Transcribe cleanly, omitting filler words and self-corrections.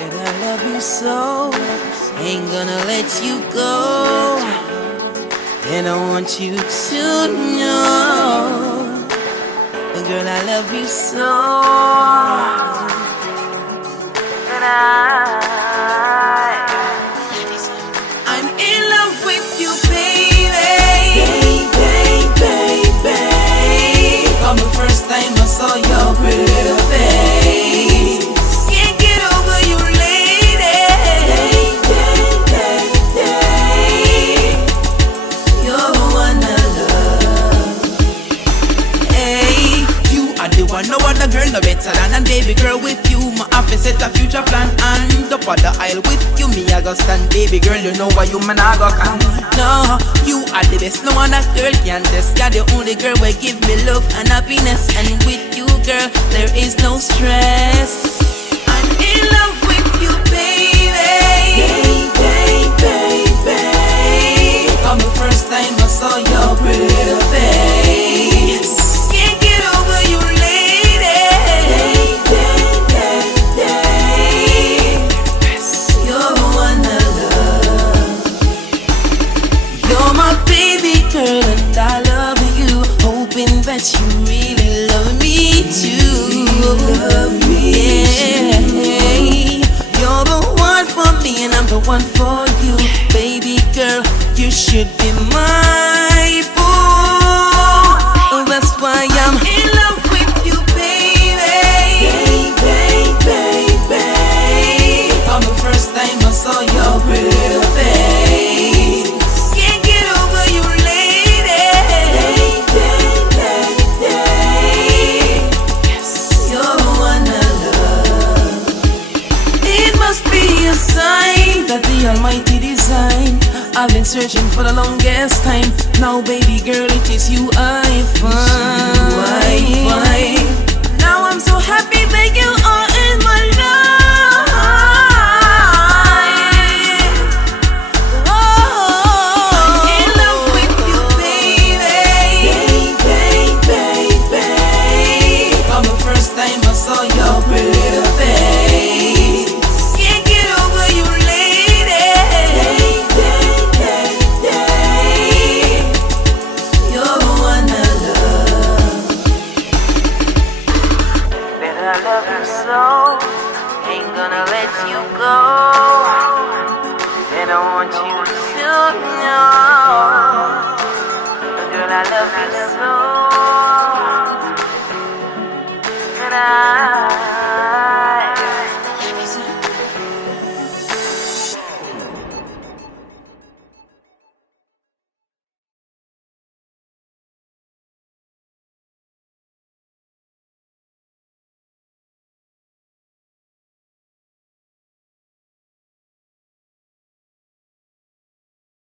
Said I love you so, ain't gonna let you go. And I want you to know, girl, I love you so. And I'm in love with you, baby. Baby. From the first time I saw your pretty little face, can't get over you, lady. You're the one I love. Hey, you are the one, no other girl no better than a baby girl. With you, my office set a future plan. And up on the aisle with you, me I go stand. Baby girl, you know why you man I go can. No, you are the best, no other girl can test. You're the only girl who give me love and happiness. And with you, girl, there is no stress. I'm in love with you, baby. Baby. From the first time I saw your pretty little face, can't get over you, lady. You're the one I love. You're my baby girl and I love you, hoping that you really love me too. Yeah. You're the one for me and I'm the one for you. Baby girl, you should be my boo. That's why I'm in love with you, baby. Baby. From the first time I saw your pretty little face, can't get over you, lady. You're the one I love. It must be a sign that the Almighty designed. I've been searching for the longest time. Now, baby girl, it is you I find. Now I'm so happy that you are in my life. Oh, I'm in love with you, baby. From the first time I saw your pretty little face, can't get over you, lady. You're the one I love. Baby, I love you so, ain't gonna let you go. And I want you to know, girl, I love you so.